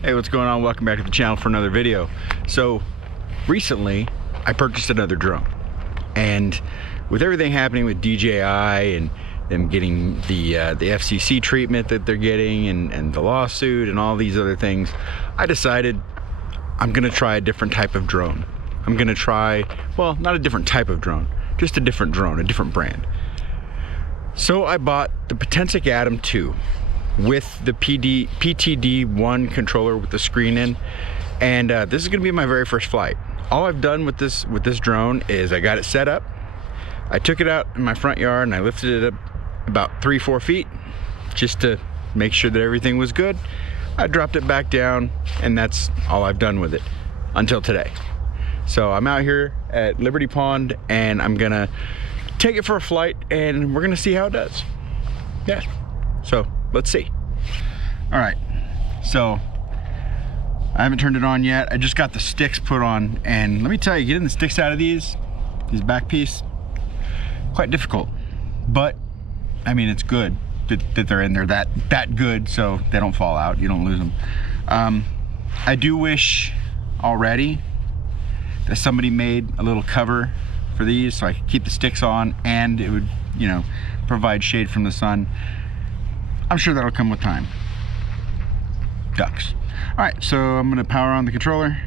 Hey, what's going on? Welcome back to the channel for another video. So recently I purchased another drone, and with everything happening with DJI and them getting the FCC treatment that they're getting and the lawsuit and all these other things, I decided I'm gonna try a different type of drone. I'm gonna try, well, not a different type of drone, just a different drone, a different brand. So I bought the Potensic Atom 2 with the PTD1 controller with the screen in, and this is gonna be my very first flight. All I've done with this drone is I got it set up, I took it out in my front yard and I lifted it up about 3-4 feet just to make sure that everything was good. I dropped it back down, and that's all I've done with it until today. So I'm out here at Liberty Pond and I'm gonna take it for a flight and we're gonna see how it does. Yeah, so let's see. All right, so I haven't turned it on yet. I just got the sticks put on, and let me tell you, getting the sticks out of these back piece, quite difficult. But I mean, it's good that they're in there that good, so they don't fall out, you don't lose them. I do wish already that somebody made a little cover for these so I could keep the sticks on and it would, you know, provide shade from the sun. I'm sure that'll come with time. Ducks. All right, so I'm gonna power on the controller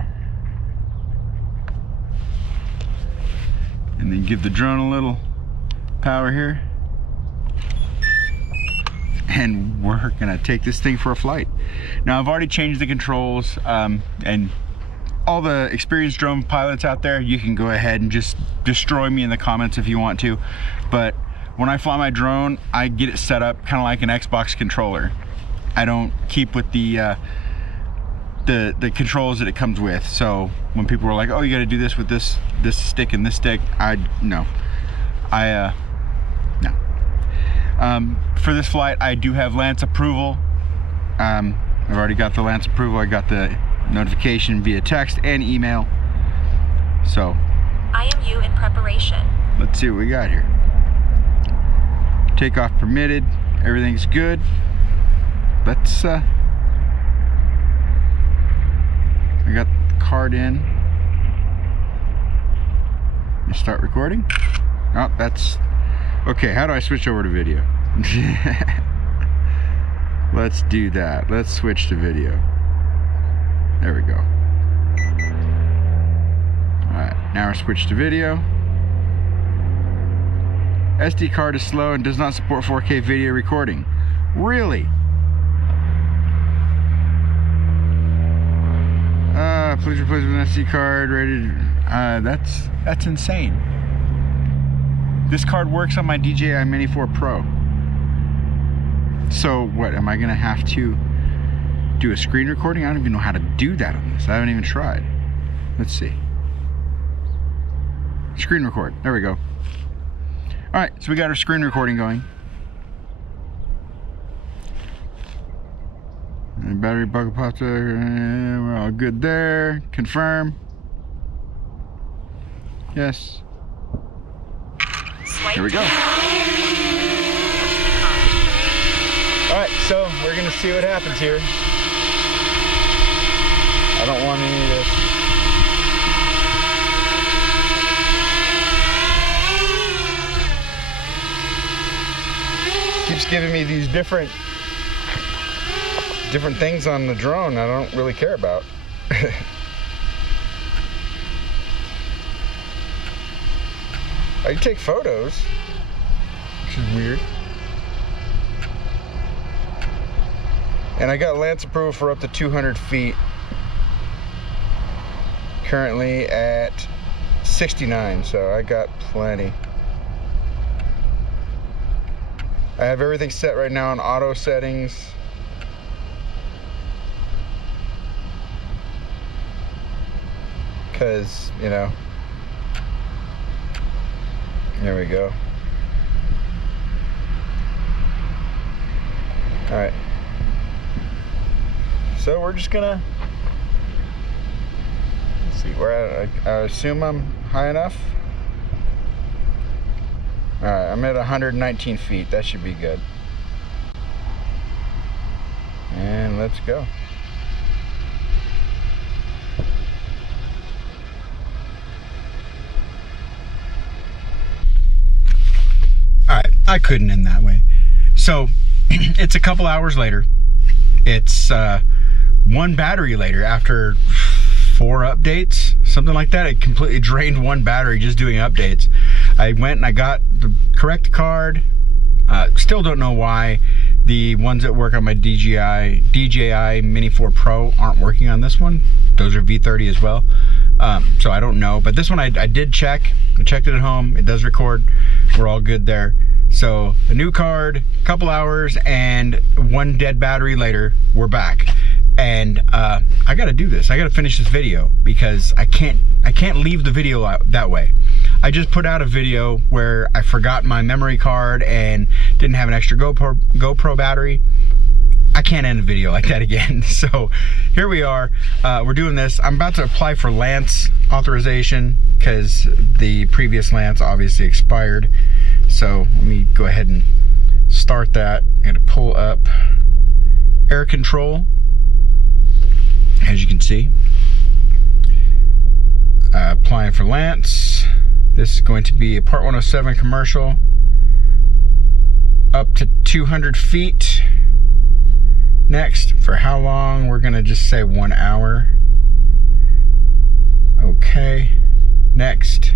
and then give the drone a little power here. And we're gonna take this thing for a flight. Now, I've already changed the controls, and all the experienced drone pilots out there, you can go ahead and just destroy me in the comments if you want to, but when I fly my drone, I get it set up kind of like an Xbox controller. I don't keep with the controls that it comes with. So when people are like, "Oh, you got to do this with this stick and this stick," no. For this flight, I do have Lance approval. I've already got the Lance approval. I got the notification via text and email. So IMU in preparation. Let's see what we got here. Takeoff permitted. Everything's good. Let's I got the card in. You start recording. Oh, that's okay. How do I switch over to video? Let's do that. Let's switch to video. There we go. Alright, now we're switched to video. SD card is slow and does not support 4K video recording. Really? Please replace with an SD card rated. That's insane. This card works on my DJI Mini 4 Pro. So what, am I gonna have to do a screen recording? I don't even know how to do that on this. I haven't even tried. Let's see. Screen record, there we go. All right, so we got our screen recording going. And battery buckle popped there. We're all good there. Confirm. Yes. Here we go. All right, so we're gonna see what happens here. I don't want any of this. Keeps giving me these different things on the drone I don't really care about. I can take photos, which is weird. And I got Lance approval for up to 200 feet. Currently at 69, so I got plenty. I have everything set right now on auto settings. Because, you know, there we go. All right. So we're just gonna, let's see where I assume I'm high enough. All right, I'm at 119 feet. That should be good. And let's go. I couldn't end that way. So it's a couple hours later. It's one battery later after 4 updates, something like that. It completely drained one battery just doing updates. I went and I got the correct card. Still don't know why the ones that work on my DJI Mini 4 Pro aren't working on this one. Those are V30 as well. So I don't know, but this one I did check. I checked it at home. It does record. We're all good there. So a new card, couple hours, and one dead battery later, we're back. And I gotta do this. I gotta finish this video because I can't leave the video out that way. I just put out a video where I forgot my memory card and didn't have an extra GoPro battery. I can't end a video like that again. So here we are. We're doing this. I'm about to apply for Lance authorization because the previous Lance obviously expired. So let me go ahead and start that. I'm gonna pull up air control. As you can see, applying for Lance. This is going to be a Part 107 commercial, up to 200 feet. Next, for how long? We're gonna just say 1 hour. Okay, next.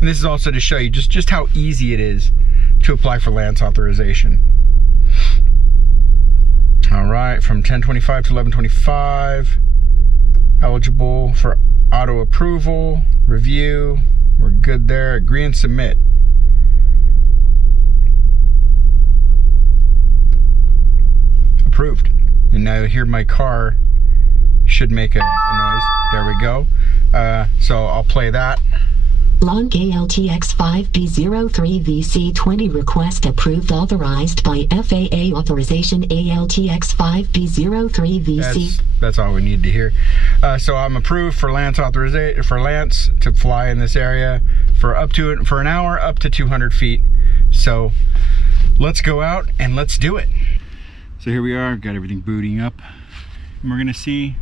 And this is also to show you just how easy it is to apply for Lance authorization. All right, from 1025 to 1125, eligible for auto approval, review, we're good there, agree and submit. Approved. And now here my car should make a noise. There we go. So I'll play that. Long ALTX 5B03VC20 request approved, authorized by FAA authorization ALTX 5B03VC. That's all we need to hear. So I'm approved for Lance authorization for Lance to fly in this area for an hour up to 200 feet. So let's go out and let's do it. So here we are, got everything booting up, and we're gonna see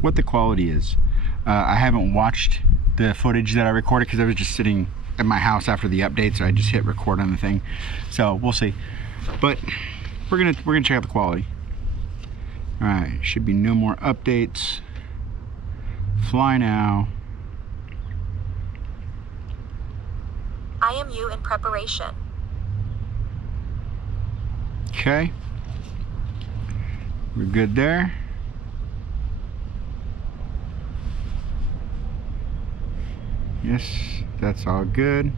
what the quality is. I haven't watched the footage that I recorded because I was just sitting at my house after the update, so I just hit record on the thing. So we'll see. But we're gonna check out the quality. All right, should be no more updates. Fly now. IMU in preparation. Okay. We're good there. Yes, that's all good.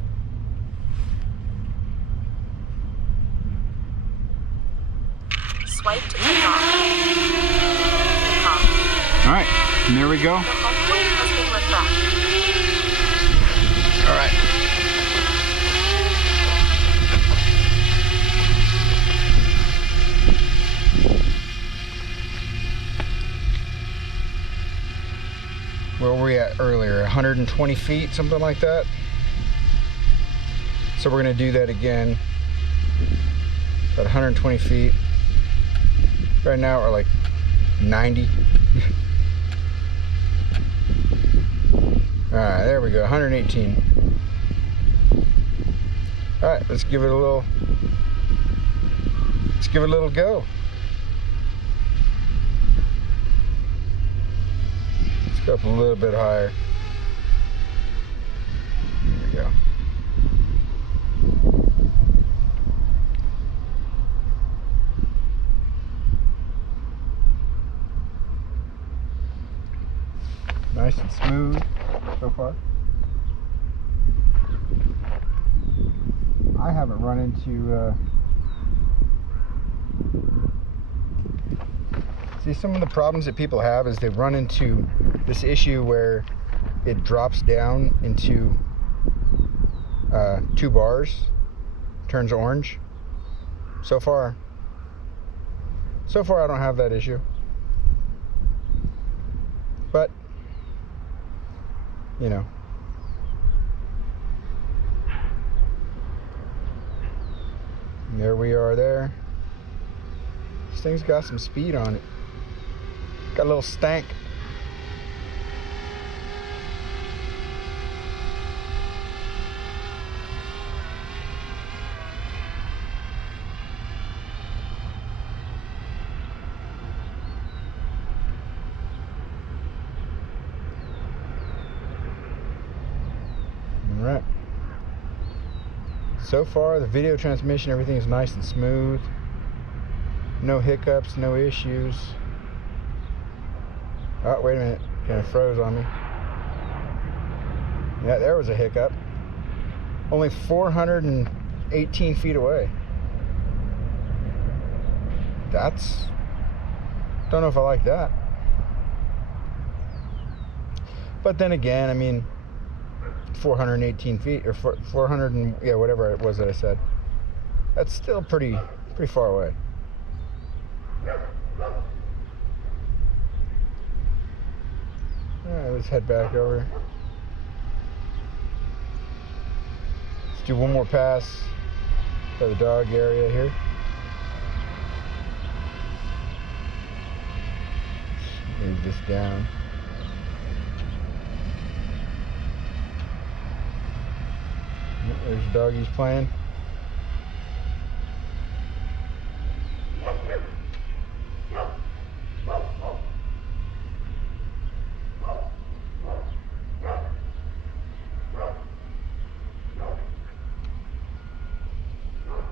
Swipe to take off. Take off. All right, and there we go. The home plane has been refreshed. All right. Where were we at earlier? 120 feet, something like that. So we're gonna do that again. About 120 feet. Right now we're like 90. All right, there we go, 118. All right, let's give it a little go. Let's go up a little bit higher. There we go. Nice and smooth so far. I haven't run into see, some of the problems that people have is they run into this issue where it drops down into 2 bars, turns orange. So far I don't have that issue, but you know, there we are there. This thing's got some speed on it. Got a little stank. so far the video transmission, everything is nice and smooth. No hiccups, no issues. Oh, wait a minute, kind of froze on me. Yeah, there was a hiccup. Only 418 feet away. That's, don't know if I like that. But then again, I mean, 418 feet, or 400 and, yeah, whatever it was that I said. That's still pretty far away. Alright, let's head back over. Let's do one more pass by the dog area here. Move this down. There's doggies playing.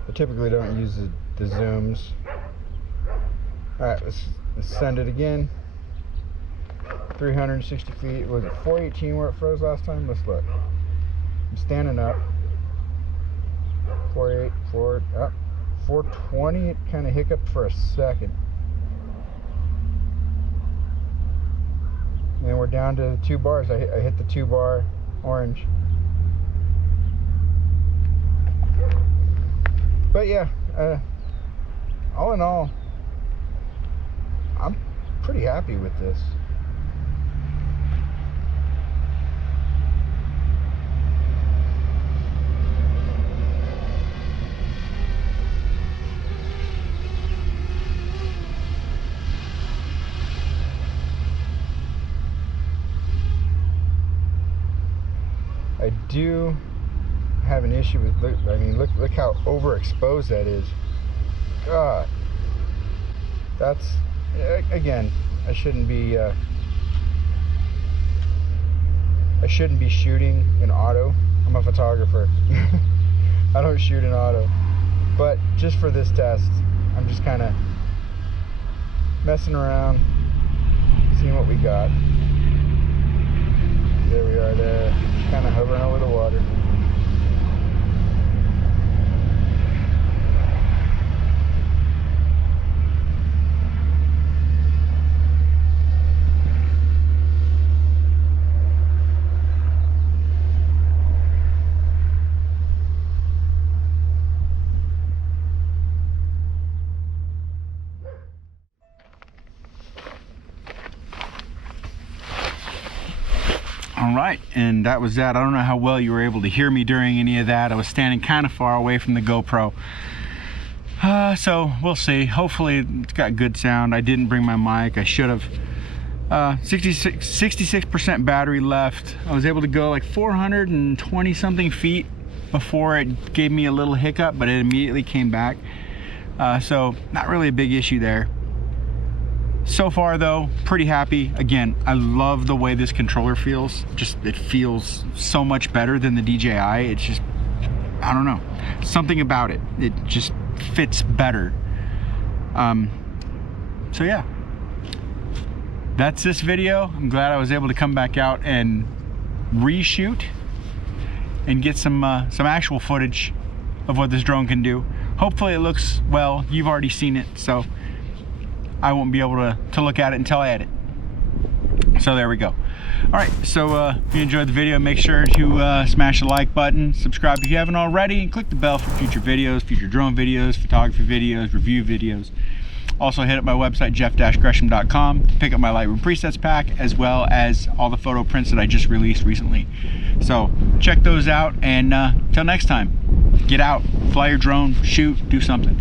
I typically don't use the zooms. Alright, let's send it again. 360 feet. Was it 418 where it froze last time? Let's look. I'm standing up. 420. It kind of hiccuped for a second. And we're down to 2 bars. I hit the 2 bar orange. But yeah, all in all, I'm pretty happy with this. I do have an issue with, I mean, look how overexposed that is. God, that's, again, I shouldn't be shooting in auto. I'm a photographer. I don't shoot in auto, but just for this test, I'm just kind of messing around, seeing what we got. There we are there, just kind of hovering over the water. All right, and that was that. I don't know how well you were able to hear me during any of that. I was standing kind of far away from the GoPro. So we'll see. Hopefully it's got good sound. I didn't bring my mic. I should have. 66% battery left. I was able to go like 420 something feet before it gave me a little hiccup, but it immediately came back. So not really a big issue there. So far though, pretty happy. Again, I love the way this controller feels. Just, it feels so much better than the DJI. It's just, I don't know, something about it. It just fits better. So yeah, that's this video. I'm glad I was able to come back out and reshoot and get some actual footage of what this drone can do. Hopefully it looks well. You've already seen it, so I won't be able to look at it until I edit. So there we go. All right, so if you enjoyed the video, make sure to smash the like button, subscribe if you haven't already, and click the bell for future videos, future drone videos, photography videos, review videos. Also hit up my website, jeff-gresham.com, to pick up my Lightroom presets pack, as well as all the photo prints that I just released recently. So check those out, and till next time, get out, fly your drone, shoot, do something.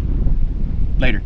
Later.